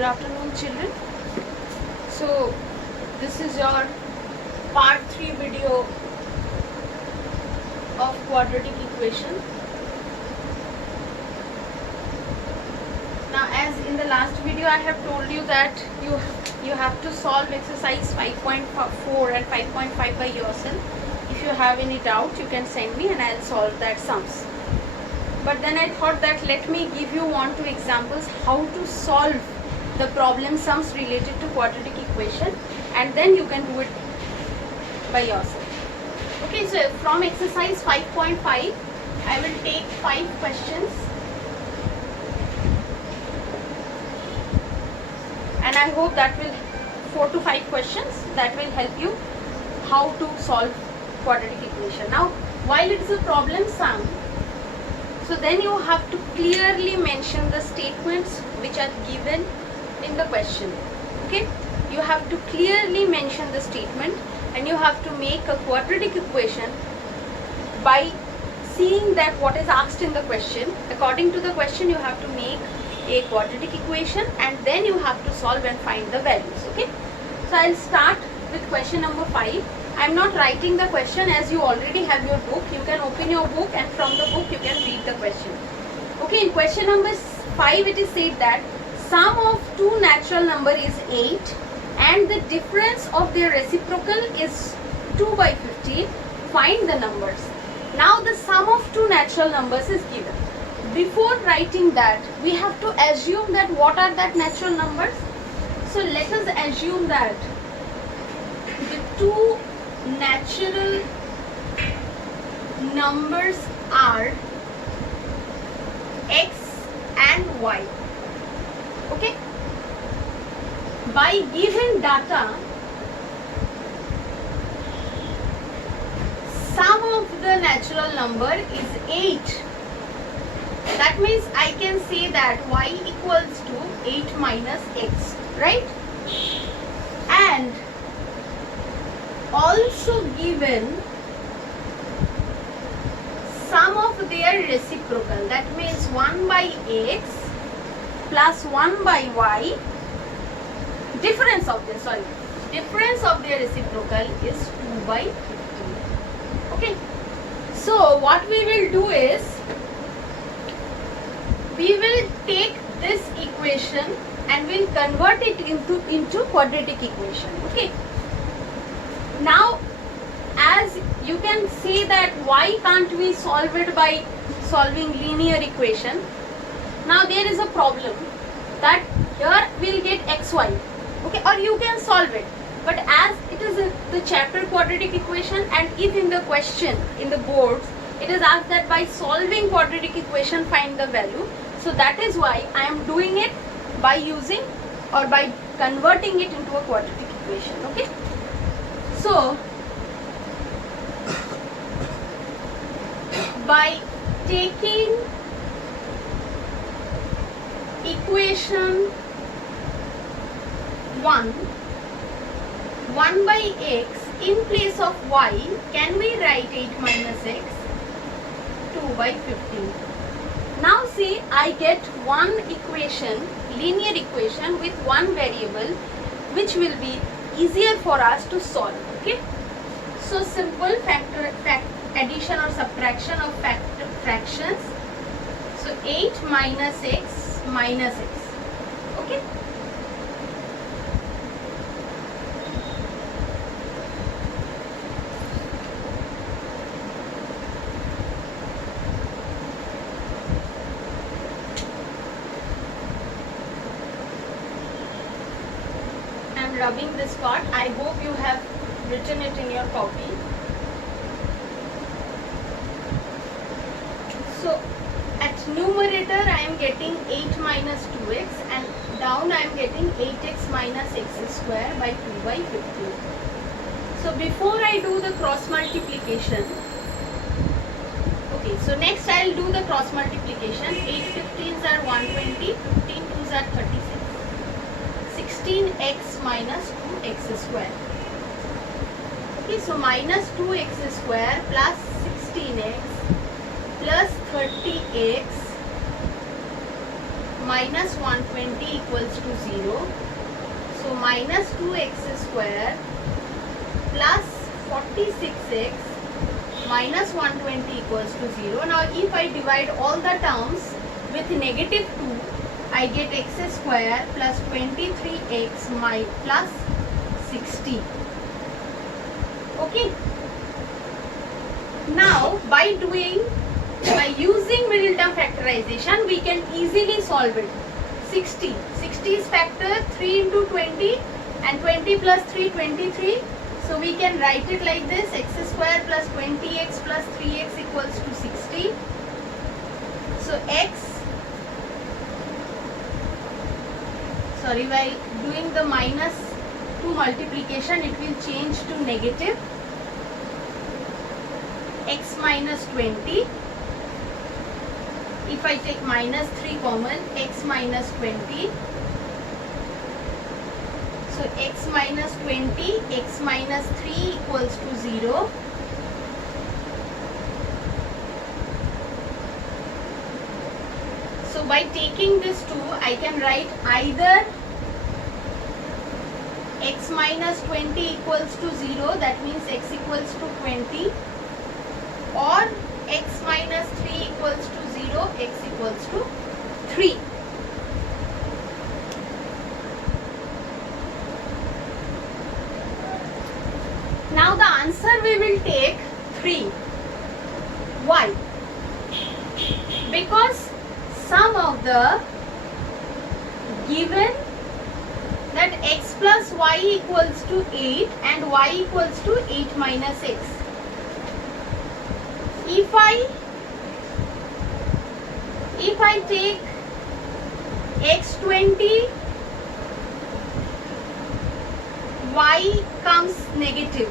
Good afternoon, children. So this is your part 3 video of quadratic equation. Now, as in the last video I have told you that you have to solve exercise 5.4 and 5.5 by yourself. If you have any doubt, you can send me and I'll solve that sums. But then I thought that let me give you 1-2 examples how to solve the problem sums related to quadratic equation, and then you can do it by yourself. Okay, so from exercise 5.5 I will take 5 questions and I hope that will 4 to 5 questions that will help you how to solve quadratic equation. Now, while it is a problem sum, so then you have to clearly mention the statements which are given in the question. Okay, you have to clearly mention the statement and you have to make a quadratic equation by seeing that what is asked in the question. According to the question, you have to make a quadratic equation and then you have to solve and find the values. Okay, so I'll start with question number 5. I'm not writing the question, as you already have your book. You can open your book and from the book you can read the question. Okay, in question number 5 it is said that sum of two natural number is 8 and the difference of their reciprocal is 2 by 15. Find the numbers. Now the sum of two natural numbers is given. Before writing that, we have to assume that what are that natural numbers. So let us assume that the two natural numbers are x and y. Okay, by given data, sum of the natural number is 8. That means I can say that y equals to 8 minus x, right? And also given sum of their reciprocal, that means 1 by x plus 1 by y, difference of their reciprocal is 2 by 15. Okay, so what we will do is we will take this equation and we'll convert it into quadratic equation. Okay, now as you can see that why can't we solve it by solving linear equation. Now there is a problem that here we'll get xy, okay, or you can solve it, but as it is the chapter quadratic equation and if in the question in the boards it is asked that by solving quadratic equation find the value, so that is why I am doing it by using or by converting it into a quadratic equation. Okay, so by taking equation 1 by x in place of y, can we write 8 minus x, 2 by 15. Now see, I get one equation, linear equation with one variable, which will be easier for us to solve. Okay, so simple addition or subtraction of fractions. So 8 minus x minus x. Okay, I am rubbing this part. I hope you have written it in your copy. So at numerator I am getting 8 minus 2x and down I am getting 8x minus x square by 2 by 15. So before I do the cross multiplication, okay, so next I will do the cross multiplication. 8 15s are 120, 15 2s are 36, 16x minus 2x square. Okay, so minus 2x square plus 16x plus 30x minus 120 equals to 0. So minus 2x square plus 46x minus 120 equals to 0. Now if I divide all the terms with negative 2, I get x square plus 23x plus 60. Okay. Now by using middle term factorization, we can easily solve it. 60 is factor 3 into 20 and 20 plus 3 23. So we can write it like this: x square plus 20x plus 3x equals to 60. So while doing the minus 2 multiplication, it will change to negative. X minus 20. If I take minus 3 common, x minus 20. So x minus 20, x minus 3 equals to 0. So by taking this 2, I can write either x minus 20 equals to 0, that means x equals to 20, or x minus 3 equals to 0, x equals to 3. Now the answer we will take 3. Why? Because sum of the given that x plus y equals to 8 and y equals to 8 minus x. If I take x20, y comes negative,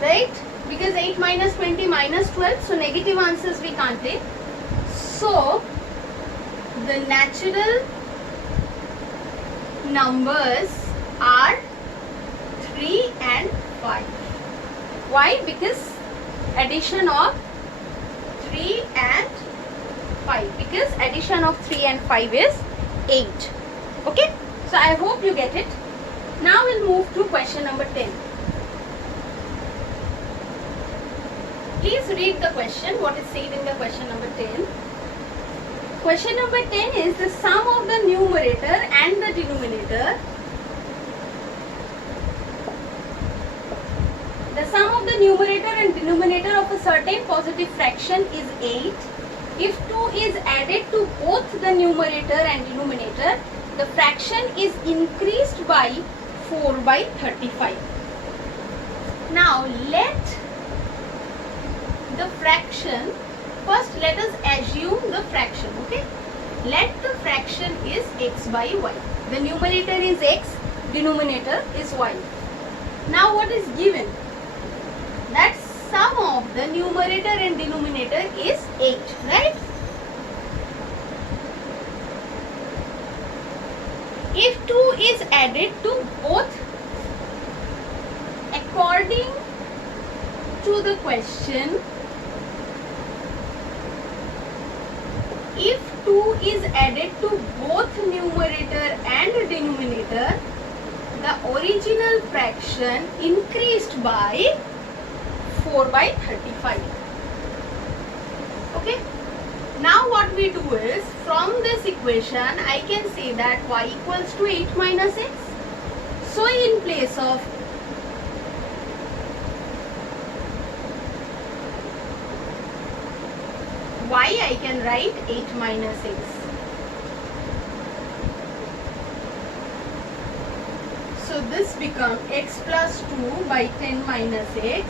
right? Because 8 minus 20 minus 12, so negative answers we can't take. So the natural numbers are 3 and 5. Why? Because addition of 3 and 5. Because addition of 3 and 5 is 8. Okay? So I hope you get it. Now we'll move to question number 10. Please read the question. What is said in the question number 10? Question number 10 is the sum of the numerator and the denominator. The sum of the numerator and denominator of a certain positive fraction is 8. If 2 is added to both the numerator and denominator, the fraction is increased by 4 by 35. Now let the fraction, first let us assume the fraction, okay? Let the fraction is x by y. The numerator is x, denominator is y. Now what is given? That sum of the numerator and denominator is 8, right? If 2 is added to both, according to the question, if 2 is added to both numerator and denominator, the original fraction increased by 4 by 35. Okay. Now what we do is, from this equation, I can say that y equals to 8 minus x. So in place of y, I can write 8 minus x. So this becomes x plus 2 by 10 minus x,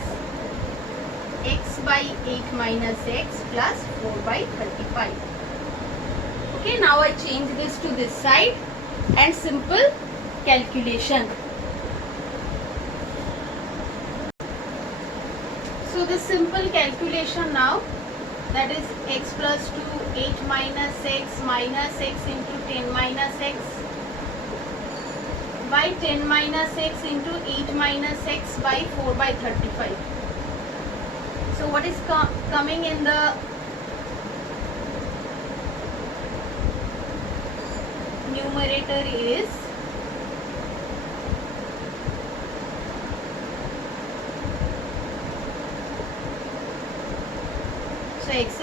x by 8 minus x plus 4 by 35. Okay, now I change this to this side and simple calculation. So the simple calculation now, that is x plus 2, 8 minus x into 10 minus x by 10 minus x into 8 minus x by 4 by 35. So what is coming in the numerator is so x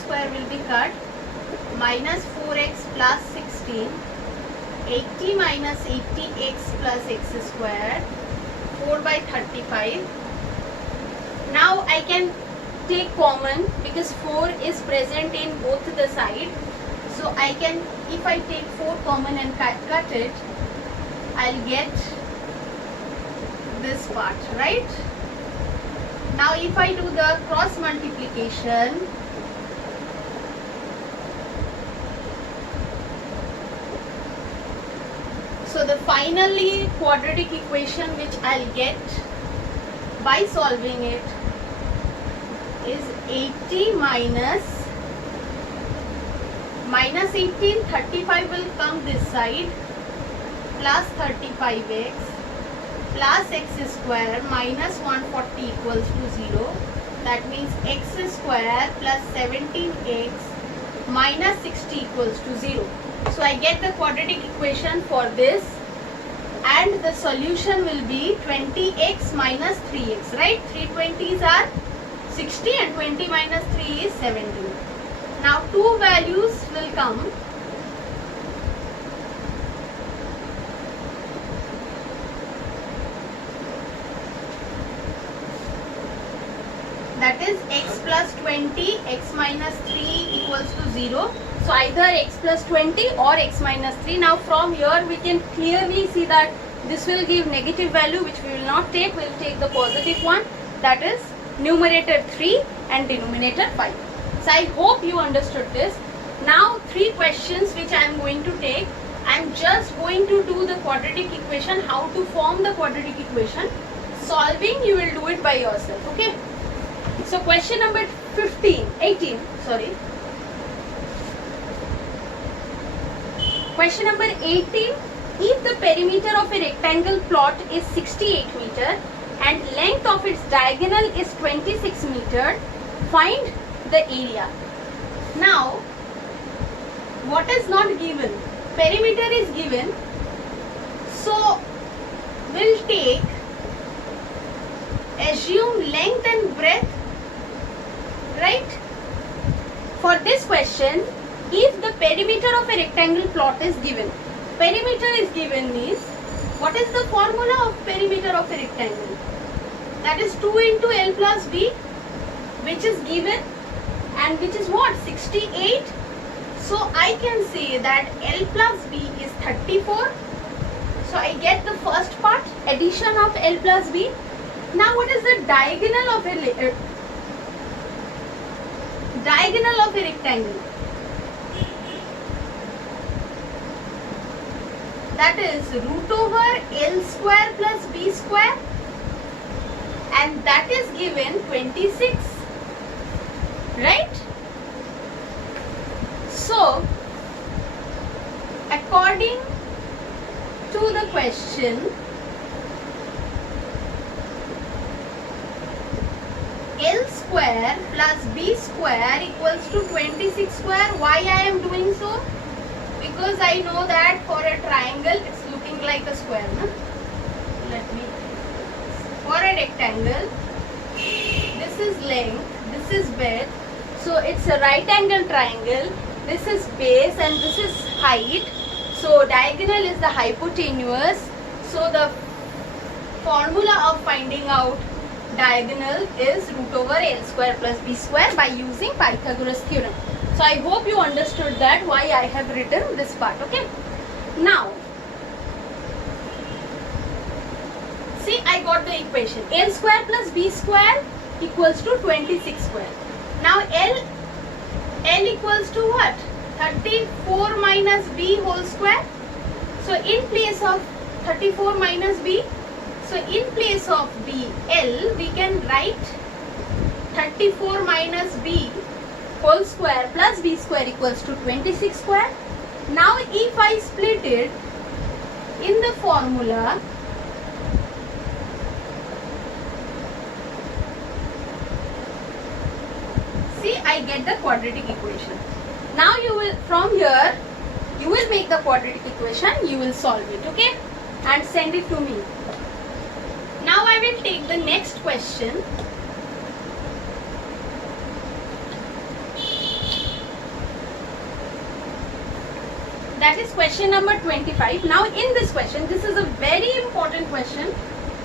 square will be cut, minus 4x plus 16, 80 minus 80x plus x square, 4 by 35. Now I can take common because 4 is present in both the sides. So I can, if I take 4 common and cut it, I'll get this part, right? Now if I do the cross multiplication, so the finally quadratic equation which I'll get by solving it is 80 minus 18, 35 will come this side, plus 35x plus x square minus 140 equals to 0. That means x square plus 17x minus 60 equals to 0. So I get the quadratic equation for this, and the solution will be 20x minus 3x, right? 3 20s are 60 and 20 minus 3 is 17. Now two values will come. That is x plus 20, x minus 3 equals to 0. So either x plus 20 or x minus 3. Now from here we can clearly see that this will give negative value, which we will not take. We will take the positive one, that is numerator 3 and denominator 5. So I hope you understood this. Now 3 questions which I am going to take. I am just going to do the quadratic equation, how to form the quadratic equation. Solving you will do it by yourself, okay? So question number 18, sorry. Question number 18, if the perimeter of a rectangle plot is 68 meter and length of its diagonal is 26 meter, find the area. Now, what is not given? Perimeter is given. So, we'll take, assume length and breadth, right? For this question, if the perimeter of a rectangle plot is given, perimeter is given means, what is the formula of perimeter of a rectangle? That is 2 into L plus B, which is given, and which is what? 68. So I can say that L plus B is 34. So I get the first part, addition of L plus B. Now what is the diagonal of a rectangle? That is root over L square plus B square, and that is given 26, right? So according to the question, L square plus B square equals to 26 square. Why I am doing so? Because I know that for a triangle it's looking like a square, no? For a rectangle, this is length, this is breadth, so it's a right angle triangle. This is base and this is height. So diagonal is the hypotenuse. So the formula of finding out diagonal is root over L square plus B square by using Pythagoras theorem. So I hope you understood that why I have written this part, okay? Now, see, I got the equation. L square plus B square equals to 26 square. Now L equals to what? 34 minus B whole square. So in place of 34 minus B, so in place of B, L, we can write 34 minus B whole square plus B square equals to 26 square. Now if I split it in the formula, see, I get the quadratic equation. Now you will, from here, You will make the quadratic equation, you will solve it, okay? And send it to me. Now I will take the next question. That is question number 25. Now in this question, this is a very important question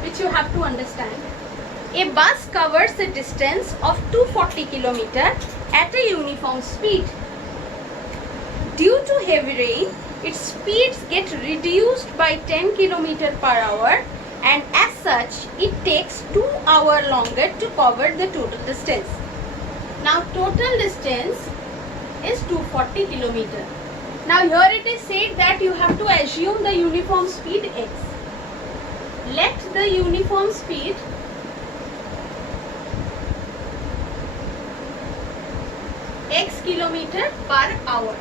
which you have to understand. A bus covers a distance of 240 km at a uniform speed. Due to heavy rain, its speeds get reduced by 10 km per hour, and as such, it takes 2 hours longer to cover the total distance. Now total distance is 240 km. Now here it is said that you have to assume the uniform speed x. Let the uniform speed x kilometer per hour.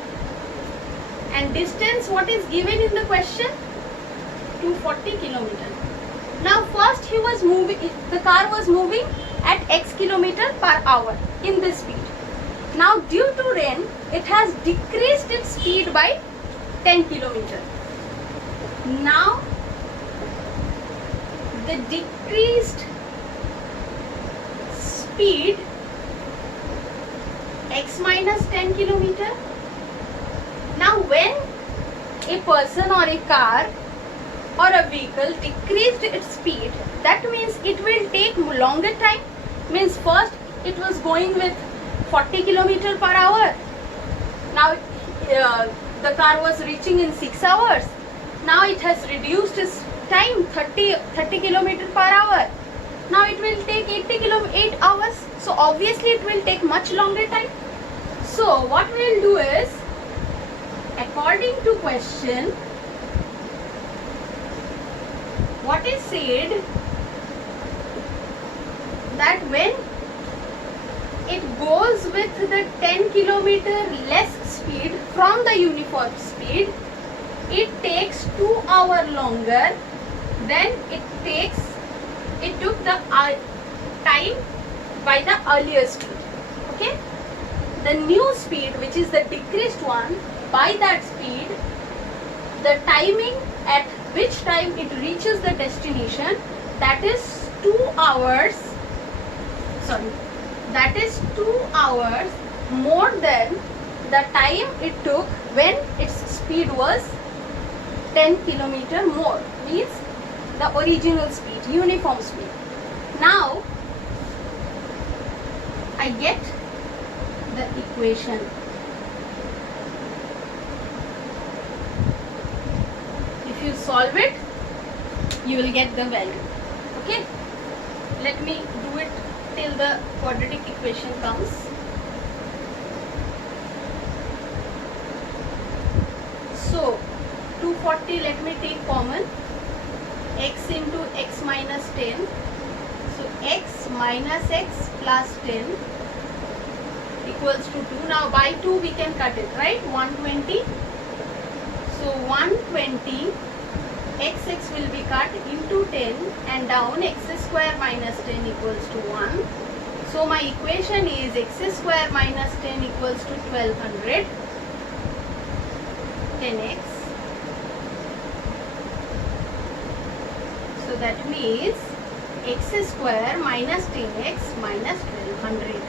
And distance what is given in the question? 240 km. Now first he was moving, the car was moving at x kilometer per hour in this speed. Now due to rain, it has decreased its speed by 10 km. Now the decreased speed x minus 10 km. Now when a person or a car or a vehicle decreased its speed, that means it will take longer time. Means first it was going with 40 km per hour. Now the car was reaching in 6 hours. Now it has reduced its time 30 km per hour. Now it will take 8 hours. So obviously it will take much longer time. So what we will do is, according to question, what is said that when it goes with the 10 km less speed from the uniform speed, it takes 2 hours longer than it took the time by the earlier speed. Okay? The new speed, which is the decreased one, by that speed, the timing at which time it reaches the destination, that is 2 hours, that is 2 hours more than the time it took when its speed was 10 km more, means the original speed, uniform speed. Now I get the equation. If you solve it, you will get the value. Okay, let me do it till the quadratic equation comes. So 240, let me take common, x into x minus 10. So x minus x plus 10 equals to 2. Now by 2 we can cut it, right? 120. So 120 x will be cut into 10 and down, x square minus 10 equals to 1. So my equation is x square minus 10 equals to 1200, 10x. So that means x square minus 10x minus 1200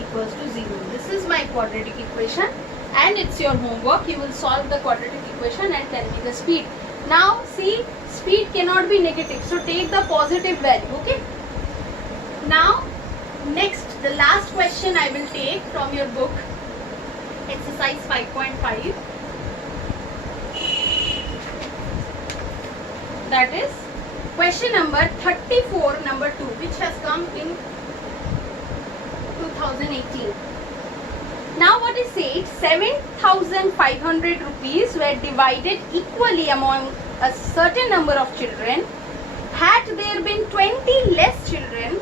equals to 0. This is my quadratic equation, and it's your homework. You will solve the quadratic equation and tell me the speed. Now see, speed cannot be negative, so take the positive value. Okay. Now next, the last question I will take from your book, exercise 5.5. That is question number 34, number 2, which has come in 2018. Now what is said, 7,500 rupees were divided equally among a certain number of children. Had there been 20 less children,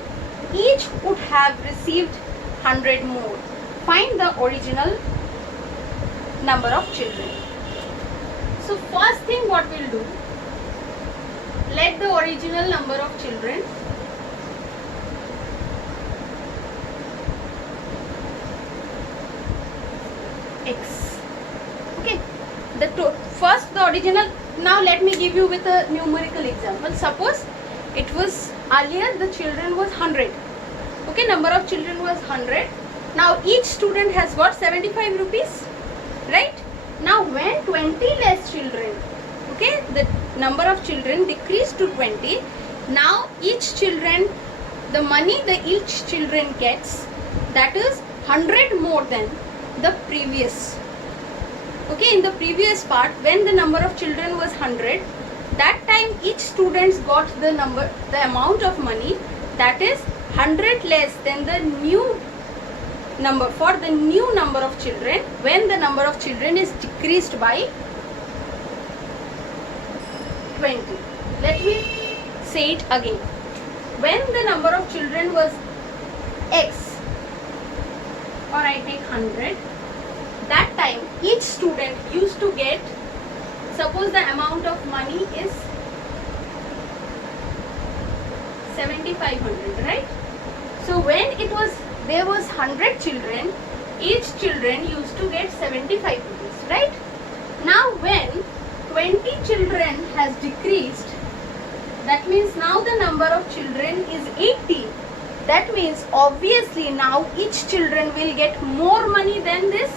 each would have received 100 more. Find the original number of children. So first thing what we'll do, let the original number of children x. Okay. first the original. Now let me give you with a numerical example. Suppose it was earlier the children was 100. Okay, number of children was 100. Now each student has got 75 rupees, right? Now when 20 less children, okay, the number of children decreased to 20. Now each children, the money that each children gets, that is 100 more than the previous. Okay, in the previous part, when the number of children was 100, that time each student got the amount of money that is 100 less than the new number for the new number of children when the number of children is decreased by 20. Let me say it again. When the number of children was X, or I take 100, that time each student used to get, suppose the amount of money is 7500, right? So when there was 100 children, each children used to get 75 rupees, right? Now when 20 children has decreased, that means now the number of children is 80. That means obviously now each children will get more money than this.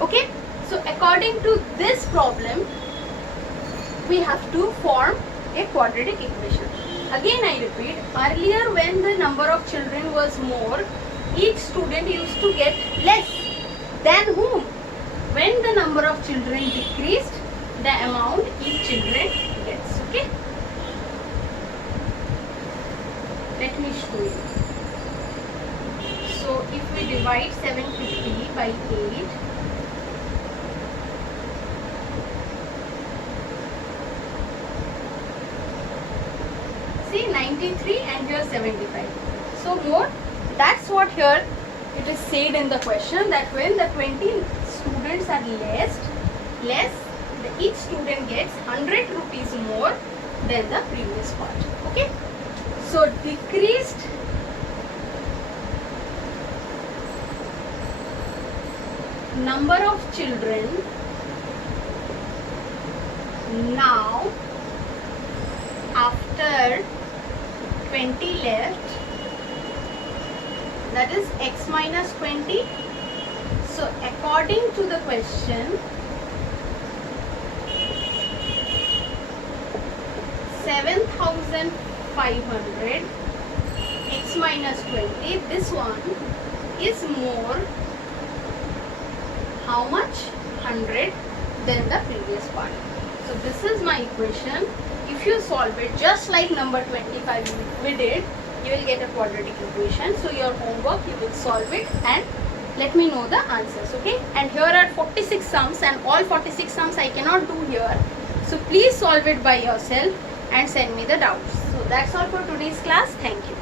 Okay, so according to this problem, we have to form a quadratic equation. Again I repeat, earlier when the number of children was more, each student used to get less than whom? When the number of children decreased, the amount each children gets. Okay, let me show you. So if we divide 750 by 8, see 93 and here 75. So more, that's what here it is said in the question, that when the 20 students are less, each student gets 100 rupees more than the previous part. Okay, so decreased number of children now after 20 left, that is x minus 20. So according to the question, 7500 x minus 20, this one is more, how much? 100 than the previous part. So this is my equation. If you solve it just like number 25 we did, you will get a quadratic equation. So your homework, you will solve it and let me know the answers. Okay, and here are 46 sums, and all 46 sums I cannot do here, so please solve it by yourself and send me the doubts. So that's all for today's class. Thank you.